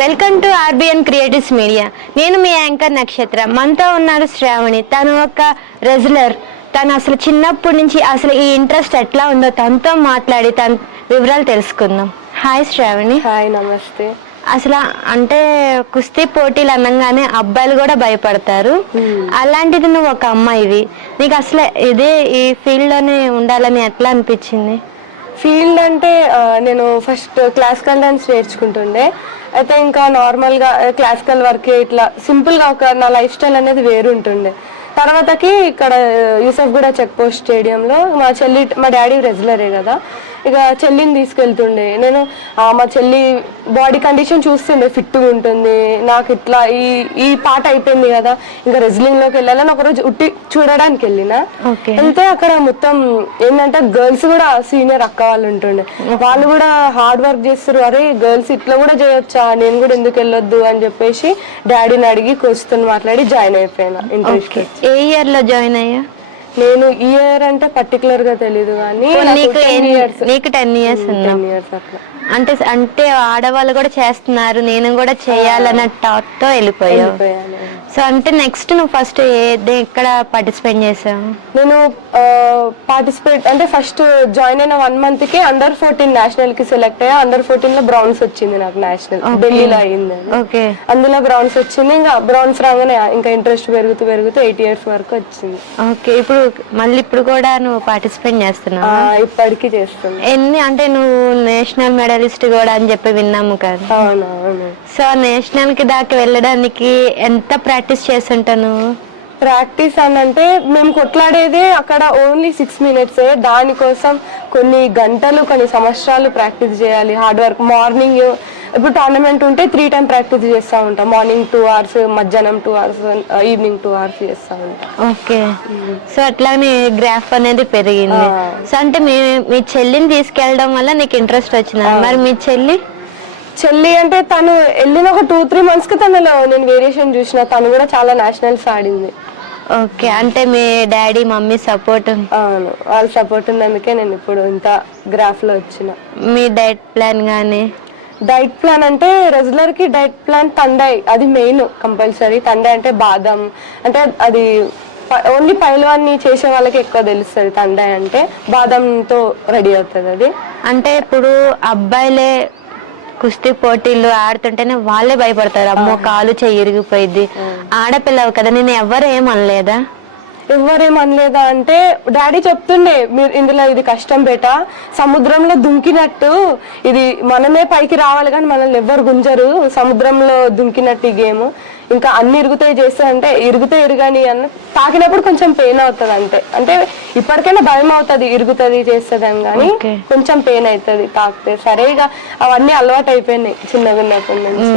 Welcome to RBN creatives media నేను మీ anchor నక్షత్ర. మనతో ఉన్నారు శ్రావణి. తను ఒక రెజ్లర్ తను అసలు చిన్నప్పటి నుంచి అసలు ఈ ఇంట్రెస్ట్ ఎట్లా ఉందో తనతో మాట్లాడి తన వివరాలు తెలుసుకుందాం. హాయ్ శ్రావణి. హాయ్ నమస్తే. అసలు అంటే కుస్తీ పోటీలు అనగానే అబ్బాయిలు కూడా భయపడతారు. అలాంటిది నువ్వు ఒక అమ్మాయివి. నీకు అసలు ఇదే ఈ ఫీల్డ్లోనే ఉండాలని ఎట్లా అనిపించింది? ఫీల్డ్ అంటే నేను ఫస్ట్ క్లాసికల్ డాన్స్ నేర్చుకుంటుండే. అయితే ఇంకా నార్మల్గా క్లాసికల్ వర్క్ ఇట్లా సింపుల్గా ఒక నా లైఫ్ స్టైల్ అనేది వేరు ఉంటుండే తర్వాతకి ఇక్కడ యూసఫ్ కూడా చెక్ పోస్ట్ స్టేడియంలో మా చెల్లి మా డాడీ రెగ్యులరే కదా ఇక చెల్లిని తీసుకెళ్తుండే. నేను మా చెల్లి బాడీ కండిషన్ చూస్తుండే ఫిట్గా ఉంటుంది. నాకు ఇట్లా ఈ ఈ పాట అయిపోయింది కదా ఇంకా రెజ్లింగ్లోకి వెళ్ళాలని ఒకరోజు ఉట్టి చూడడానికి వెళ్ళిన. వెళ్తే అక్కడ మొత్తం ఏంటంటే గర్ల్స్ కూడా సీనియర్ అక్క వాళ్ళు ఉంటుండే. వాళ్ళు కూడా హార్డ్ వర్క్ చేస్తారు. అరే గర్ల్స్ ఇట్లా కూడా చేయొచ్చా? నేను కూడా ఎందుకు వెళ్ళొద్దు? అని చెప్పేసి డాడీని అడిగి కోచ్తో మాట్లాడి జాయిన్ అయిపోయినా ఇంట్రెస్ట్ ఏ ఇయర్లో జాయిన్ అయ్యా? నేను ఇయర్ అంటే పర్టికులర్గా తెలియదు కానీ నీకు ఎన్ని- నీకు టెన్ ఇయర్స్ ఇయర్స్ అట్లా. అంటే అంటే ఆడవాళ్ళు కూడా చేస్తున్నారు నేను కూడా చేయాలన్న థాట్తో వెళ్ళిపోయావు. వెళ్ళిపోయాను. సో అంటే నెక్స్ట్ నువ్వు ఫస్ట్ ఎక్కడ పార్టిసిపేట్ చేసావు? నేను పార్టిసిపేట్ అంటే ఫస్ట్ జాయిన్ అయిన వన్ మంత్కి అండర్ ఫోర్టీన్ నేషనల్కి సెలెక్ట్ అయ్యా. అండర్ ఫోర్టీన్లో బ్రౌన్స్ వచ్చింది నాకు నేషనల్ ఢిల్లీలో అయింది. ఓకే అందులో బ్రౌన్స్ వచ్చింది. ఇంకా బ్రౌన్స్ రాగానే ఇంకా ఇంట్రెస్ట్ పెరుగుతూ పెరుగుతూ ఎయిట్ ఇయర్స్ వరకు వచ్చింది. ఓకే ఇప్పుడు మళ్ళీ ఇప్పుడు కూడా నువ్వు పార్టిసిపేట్ చేస్తున్నావు? ఇప్పటికీ చేస్తుంది ఎన్ని అంటే నువ్వు నేషనల్ మెడలిస్ట్ కూడా అని చెప్పి విన్నాము కదా. సో నేషనల్కి దాకా వెళ్ళడానికి ఎంత ప్రాక్టీస్ చేస్తుంటావు నువ్వు? ప్రాక్టీస్ అని అంటే మేము కొట్లాడేదే అక్కడ ఓన్లీ సిక్స్ మినిట్స్ దానికోసం కొన్ని గంటలు కొన్ని సంవత్సరాలు ప్రాక్టీస్ చేయాలి. హార్డ్ వర్క్ మార్నింగ్ ఇప్పుడు టోర్నమెంట్ ఉంటే త్రీ టైం ప్రాక్టీస్ చేస్తూ ఉంటాం. మార్నింగ్ టూ అవర్స్ మధ్యాహ్నం two hours evening two hours చేస్తూ ఉంటాం. ఓకే. సో అట్లానే గ్రాఫ్ అనేది పెరిగింది. సో అంటే మీ మీ చెల్లిని తీసుకెళ్ళడం వల్ల నీకు ఇంట్రెస్ట్ వచ్చింది? మరి మీ చెల్లి? చెల్లి అంటే తను వెళ్ళిన ఒక టూ త్రీ మంత్స్కి తనలో నేను వేరియేషన్ చూసిన. తను కూడా చాలా నేషనల్స్ ఆడింది. ఓకే. అంటే మీ డాడీ మమ్మీ సపోర్ట్ అవును. వాళ్ళ సపోర్ట్ ఉన్నందుకే నేను ఇప్పుడు ఇంత గ్రాఫ్లో వచ్చిన. మీ డైట్ ప్లాన్ కానీ డైట్ ప్లాన్ అంటే రెగ్యులర్కి డైట్ ప్లాన్ తండాయి అది మెయిన్ కంపల్సరీ. తండాయి అంటే బాదం అంటే అది ఓన్లీ పైలవాన్ని చేసే వాళ్ళకి ఎక్కువ తెలుస్తుంది తండాయి అంటే. బాదంతో రెడీ అవుతుంది అది. అంటే ఇప్పుడు అబ్బాయిలే కుస్తీ పోటీలు ఆడుతుంటేనే వాళ్ళే భయపడతారు. అమ్మో కాలు చెయ్యి ఇరిగిపోయింది ఆడపిల్లవు కదా నేను ఎవరు ఏం అనలేదా అంటే డాడీ చెప్తుండే మీరు ఇందులో ఇది కష్టం బేట సముద్రంలో దుంకినట్టు ఇది మనమే పైకి రావాలి కానీ మనల్ని ఎవ్వరు గుంజరు సముద్రంలో దుంకినట్టు ఈ గేమ్ ఇంకా అన్ని ఇరుగుతాయి చేస్తా అంటే ఇరుగుతే ఇరగని అన్న తాకినప్పుడు కొంచెం పెయిన్ అవుతుంది అంటే అంటే ఇప్పటికైనా భయం అవుతుంది ఇరుగుతుంది చేస్తుంది అని కానీ. కొంచెం పెయిన్ అవుతుంది తాకితే సరే ఇక అవన్నీ అలవాటు అయిపోయినాయి చిన్నగా ఉన్నప్పటి నుంచి.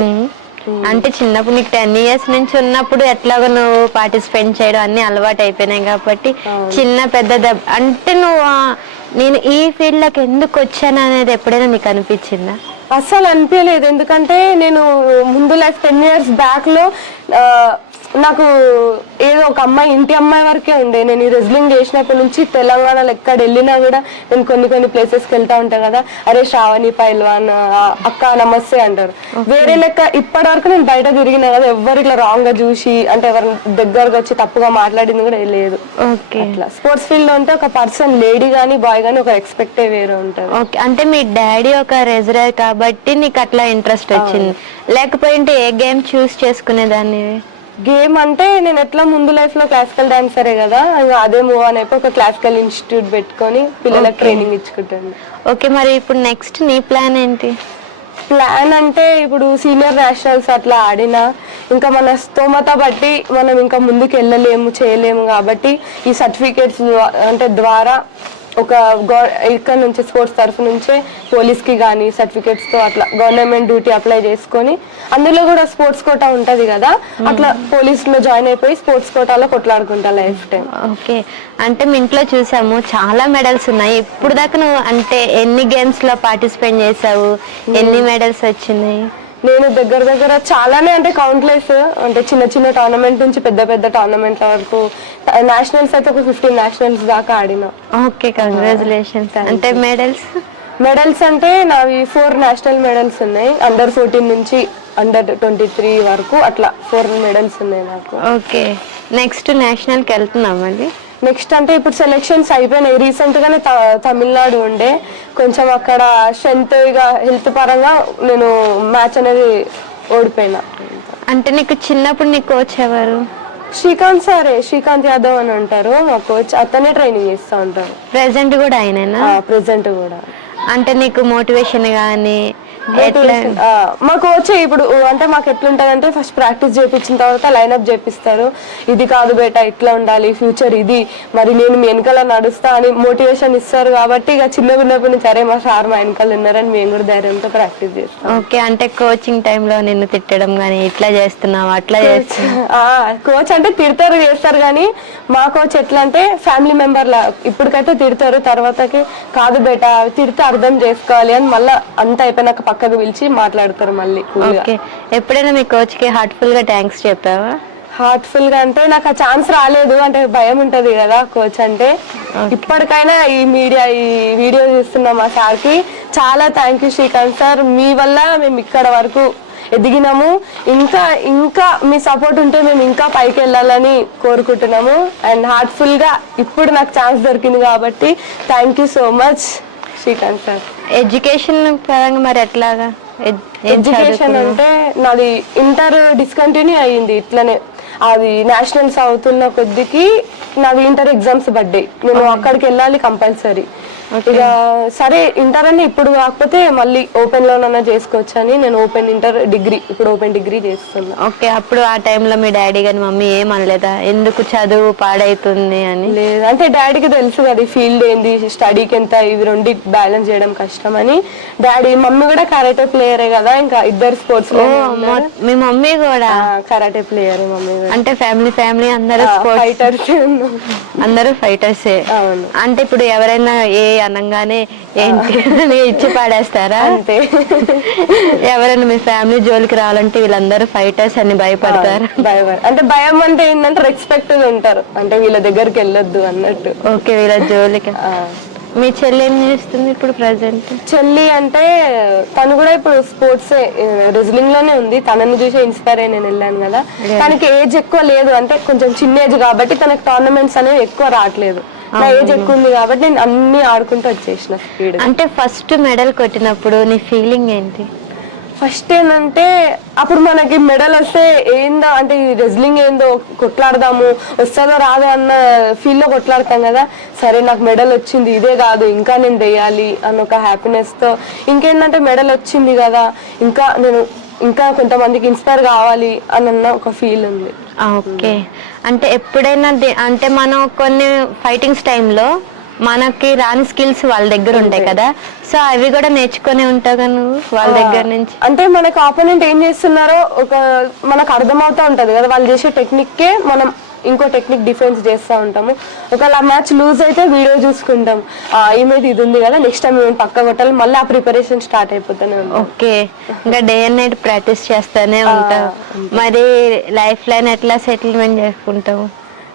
అంటే చిన్నప్పుడు నీకు టెన్ ఇయర్స్ నుంచి ఉన్నప్పుడు ఎట్లాగో నువ్వు పార్టిసిపేట్ చేయడం అన్ని అలవాటు అయిపోయినాయి కాబట్టి చిన్న పెద్ద దెబ్బ. అంటే నువ్వు నేను ఈ ఫీల్డ్లోకి ఎందుకు వచ్చాను అనేది ఎప్పుడైనా నీకు అనిపించిందా? అస్సలు అనిపించలేదు. ఎందుకంటే నేను ముందు లైఫ్ టెన్ ఇయర్స్ బ్యాక్లో నాకు ఏదో ఒక అమ్మాయి ఇంటి అమ్మాయి వరకే ఉండే. నేను ఈ రెజ్లింగ్ చేసినప్పటి నుంచి తెలంగాణలో ఎక్కడ వెళ్ళినా కూడా నేను కొన్ని కొన్ని ప్లేసెస్కి వెళ్తా ఉంటాను కదా. అరే శ్రావణి పైల్వాన్ అక్క నమస్తే అంటారు. వేరే లెక్క ఇప్పటి వరకు నేను బయట తిరిగినా కదా ఎవరు ఇట్లా రాంగ్గా చూసి అంటే ఎవరు దగ్గరగా వచ్చి తప్పుగా మాట్లాడింది కూడా లేదు. ఓకే. అట్లా. స్పోర్ట్స్ ఫీల్డ్లో ఒక పర్సన్ లేడీ గానీ బాయ్ గానీ ఒక ఎక్స్పెక్టే వేరే ఉంటుంది. ఓకే. అంటే మీ డాడీ ఒక రెజరర్ కాబట్టి నీకు అట్లా ఇంట్రెస్ట్ వచ్చింది. లేకపోయింటే ఏ గేమ్ చూస్ చేసుకునేదాన్ని? గేమ్ అంటే నేను ఎట్లా ముందు లైఫ్లో క్లాసికల్ డాన్సరే కదా అదే మూవ్ అని అయిపోయి ఒక క్లాసికల్ ఇన్స్టిట్యూట్ పెట్టుకొని పిల్లలకు ట్రైనింగ్ ఇచ్చుకుంటాను ఓకే మరి ఇప్పుడు నెక్స్ట్ నీ ప్లాన్ ఏంటి? ప్లాన్ అంటే ఇప్పుడు సీనియర్ నేషనల్స్ అట్లా ఆడినా ఇంకా మన స్తోమత బట్టి మనం ఇంకా ముందుకు వెళ్ళలేము చేయలేము కాబట్టి ఈ సర్టిఫికేట్స్ అంటే ద్వారా ఒక ఇక్కడ నుంచి స్పోర్ట్స్ తరఫు నుంచే పోలీస్కి కానీ సర్టిఫికేట్స్తో అట్లా గవర్నమెంట్ డ్యూటీ అప్లై చేసుకొని అందులో కూడా స్పోర్ట్స్ కోటా ఉంటుంది కదా అట్లా పోలీస్లో జాయిన్ అయిపోయి స్పోర్ట్స్ కోటాలో కొట్లాడుకుంటా లైఫ్ టైం. ఓకే. అంటే మీ ఇంట్లో చూసాము చాలా మెడల్స్ ఉన్నాయి. ఇప్పుడు దాకా నువ్వు అంటే ఎన్ని గేమ్స్లో పార్టిసిపేట్ చేసావు? ఎన్ని మెడల్స్ వచ్చినాయి? నేను దగ్గర దగ్గర చాలానే అంటే కౌంట్లెస్ అంటే చిన్న చిన్న టోర్నమెంట్ నుంచి పెద్ద పెద్ద టోర్నమెంట్ల వరకు నేషనల్స్ అయితే ఒక ఫిఫ్టీన్ నేషనల్స్ దాకా ఆడినా. ఓకే కంగ్రాచులేషన్స్ అంటే మెడల్స్ మెడల్స్ అంటే నావి ఫోర్ నేషనల్ మెడల్స్ ఉన్నాయి. అండర్ ఫోర్టీన్ నుంచి అండర్ ట్వంటీ త్రీ వరకు అట్లా ఫోర్ మెడల్స్ ఉన్నాయి నాకు. ఓకే నెక్స్ట్ నేషనల్కి వెళ్తున్నాం మళ్ళీ నెక్స్ట్ అంటే ఇప్పుడు సెలెక్షన్స్ అయిపోయినాయి. రీసెంట్ గానే త- తమిళనాడు ఉండే. కొంచెం అక్కడ స్ట్రెంత్ ఇక హెల్త్ పరంగా నేను మ్యాచ్ అనేది ఓడిపోయినా. అంటే నీకు చిన్నప్పుడు నీ కోచ్ ఎవరు? శ్రీకాంత్ సారే. శ్రీకాంత్ యాదవ్ అని ఉంటారు మా కోచ్ అతనే ట్రైనింగ్ ఇస్తూ ఉంటారు. ప్రెసెంట్ కూడా ఆయనేనా? ప్రెసెంట్ కూడా. అంటే నీకు మోటివేషన్ కానీ ఎట్లా ఆ, మా కోచ్ ఇప్పుడు అంటే మాకు ఎట్లుంటది అంటే ఫస్ట్ ప్రాక్టీస్ చేయించిన తర్వాత లైన్అప్ చేపిస్తారు. ఇది కాదు బేటా ఇట్లా ఉండాలి ఫ్యూచర్ ఇది. మరి నేను మీ వెనకాల నడుస్తా అని మోటివేషన్ ఇస్తారు కాబట్టి ఇక చిన్న ఉన్నప్పటి నుంచి అరే మా సార్ మా వెనకాల ఉన్నారని మేము కూడా ధైర్యంతో ప్రాక్టీస్ చేస్తాం. ఓకే అంటే కోచింగ్ టైంలో నిన్ను తిట్టడం కానీ ఇట్లా చేస్తున్నావు అట్లా చేస్తున్నావు? కోచ్ అంటే తిడతారు చేస్తారు కానీ మా కోచ్ ఎట్లా అంటే ఫ్యామిలీ మెంబర్ లా ఇప్పటికైతే తిడతారు తర్వాతకి కాదు బేటా తిడితే అర్థం చేసుకోవాలి అని మళ్ళీ అంత అయిపోయినాక పక్కకు పిలిచి మాట్లాడతారు మళ్ళీ ఓకే. ఎప్పుడైనా మీ కోచ్కి హార్ట్ఫుల్గా థ్యాంక్స్ చెప్పావా? హార్ట్ఫుల్గా అంటే నాకు ఆ ఛాన్స్ రాలేదు. అంటే భయం ఉంటది కదా కోచ్ అంటే. ఇప్పటికైనా ఈ మీడియా ఈ వీడియో చూస్తున్న మా సార్కి చాలా థ్యాంక్ యూ శ్రీకాంత్ సార్. మీ వల్ల మేము ఇక్కడ వరకు ఎదిగినాము. ఇంకా ఇంకా మీ సపోర్ట్ ఉంటే మేము ఇంకా పైకి వెళ్ళాలని కోరుకుంటున్నాము. అండ్ హార్ట్ఫుల్గా ఇప్పుడు నాకు ఛాన్స్ దొరికింది కాబట్టి thank you so much Srikanth sir education పరంగా మరి ఎట్లాగా? ఎడ్యుకేషన్? అంటే నాది ఇంటర్ డిస్కంటిన్యూ అయ్యింది ఇట్లనే. అది నేషనల్స్ అవుతున్న కొద్దికి నాది ఇంటర్ ఎగ్జామ్స్ పడ్డాయి. నేను అక్కడికి వెళ్ళాలి కంపల్సరీ ఇక సరే ఇంటర్ అని ఇప్పుడు కాకపోతే మళ్ళీ ఓపెన్ లోనన్నా చేసుకోవచ్చు అని నేను ఓపెన్ ఇంటర్ డిగ్రీ ఇప్పుడు ఓపెన్ డిగ్రీ చేస్తున్నా. ఓకే అప్పుడు ఆ టైంలో మీ డాడీ కానీ మమ్మీ ఏం అనలేదా ఎందుకు చదువు పాడైతుంది అని? లేదు అంటే డాడీకి తెలుసు కదా ఫీల్డ్ ఏంది స్టడీకి ఎంత ఇవి రెండు బ్యాలెన్స్ చేయడం కష్టం అని. డాడీ మమ్మీ కూడా కరాటే ప్లేయరే కదా ఇంకా ఇద్దరు స్పోర్ట్స్ మొ- మమ్మీ కూడా? కరాటే ప్లేయర్ మమ్మీ అంటే ఫ్యామిలీ ఫ్యామిలీ అందరూ ఫైటర్స్ అందరూ ఫైటర్సే అవును. అంటే ఇప్పుడు ఎవరైనా ఏ అనగానే ఏంటి? అని ఇచ్చి పాడేస్తారా? అంతే. ఎవరైనా మీ ఫ్యామిలీ జోలికి రావాలంటే వీళ్ళందరూ ఫైటర్స్ అని భయపడతారు. భయం అంటే భయం అంటే ఏంటంటే రెస్పెక్ట్ ఉంటారు. అంటే వీళ్ళ దగ్గరికి వెళ్ళొద్దు అన్నట్టు. ఓకే వీళ్ళ జోలికి. మీ చెల్లి ఏం చేస్తుంది ఇప్పుడు ప్రజెంట్ చెల్లి అంటే తను కూడా ఇప్పుడు స్పోర్ట్స్ రెజ్లింగ్లోనే ఉంది. తనని చూసి ఇన్స్పైర్ అయ్యి నేను వెళ్ళాను కదా. తనకి ఏజ్ ఎక్కువ లేదు. అంటే కొంచెం చిన్న ఏజ్ కాబట్టి తనకి టోర్నమెంట్స్ అనేవి ఎక్కువ రావట్లేదు. నా ఏజ్ ఎక్కువ ఉంది కాబట్టి నేను అన్ని ఆడుకుంటూ వచ్చేసిన స్పీడ్ అంటే ఫస్ట్ మెడల్ కొట్టినప్పుడు నీ ఫీలింగ్ ఏంటి? ఫస్ట్ ఏంటంటే అప్పుడు మనకి మెడల్ వస్తే ఏందో అంటే ఈ రెజ్లింగ్ ఏందో కొట్లాడదాము వస్తుందో రాదో అన్న ఫీల్లో కొట్లాడతాం కదా. సరే నాకు మెడల్ వచ్చింది ఇదే కాదు ఇంకా నేను వేయాలి అన్న ఒక హ్యాపీనెస్తో. ఇంకేంటంటే మెడల్ వచ్చింది కదా ఇంకా నేను ఇంకా కొంతమందికి ఇన్స్పైర్ కావాలి అని అన్న ఒక ఫీల్ ఉంది. ఓకే. అంటే ఎప్పుడైనా అంటే మనం కొన్ని ఫైటింగ్స్ టైంలో మనకి రాని స్కిల్స్ వాళ్ళ దగ్గర ఉంటాయి కదా. సో అవి కూడా నేర్చుకునే ఉంటావు కదా నువ్వు వాళ్ళ దగ్గర నుంచి? అంటే మనకు ఆపోనెంట్ ఏం చేస్తున్నారో ఒక మనకు అర్థమవుతా ఉంటది కదా. వాళ్ళు చేసే టెక్నిక్కే మనం ఇంకో టెక్నిక్ డిఫెన్స్ చేస్తూ ఉంటాము. ఒకవేళ ఆ మ్యాచ్ లూజ్ అయితే వీడియో చూసుకుంటాం. ఈమెది ఇది ఉంది కదా నెక్స్ట్ టైం మేము పక్క కొట్టాలి మళ్ళీ ఆ ప్రిపరేషన్ స్టార్ట్ అయిపోతూనే ఉంటాం ఓకే. ఇంకా డే అండ్ నైట్ ప్రాక్టీస్ చేస్తానే ఉంటావు మరి లైఫ్ లైన్ ఎట్లా సెటిల్మెంట్ చేసుకుంటావు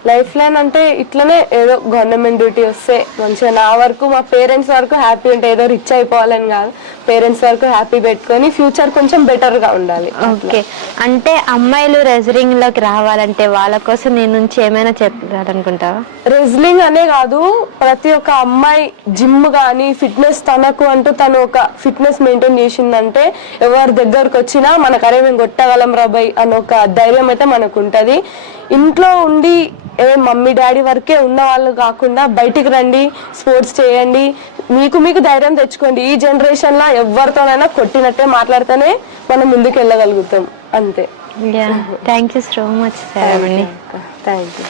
లైఫ్ లైన్ అంటే ఇట్లనే ఏదో గవర్నమెంట్ డ్యూటీ వస్తే మంచిగా నా వరకు మా పేరెంట్స్ వరకు హ్యాపీ ఉంటే ఏదో రిచ్ అయిపోవాలని కాదు. పేరెంట్స్ వరకు హ్యాపీ పెట్టుకొని ఫ్యూచర్ కొంచెం బెటర్గా ఉండాలి. ఓకే. అంటే అమ్మాయిలు రెజరింగ్లోకి రావాలంటే వాళ్ళ కోసం నీ నుంచి ఏమైనా చెప్పాలనుకుంటావా? రెజ్లింగ్ అనే కాదు ప్రతి ఒక్క అమ్మాయి జిమ్ కానీ ఫిట్నెస్ తనకు అంటూ తను ఒక ఫిట్నెస్ మెయింటైన్ చేసిందంటే ఎవరి దగ్గరకు వచ్చినా మనకు అరే మేము కొట్టగలం రాబాయ్ అని ఒక ధైర్యం అయితే మనకు ఉంటది. ఇంట్లో ఉండి ఏ మమ్మీ డాడీ వరకే ఉన్న వాళ్ళు కాకుండా బయటికి రండి స్పోర్ట్స్ చేయండి. మీకు మీకు ధైర్యం తెచ్చుకోండి. ఈ జనరేషన్లో ఎవరితోనైనా కొట్టినట్టే మాట్లాడితేనే మనం ముందుకు వెళ్ళగలుగుతాం అంతే thank you so much thank you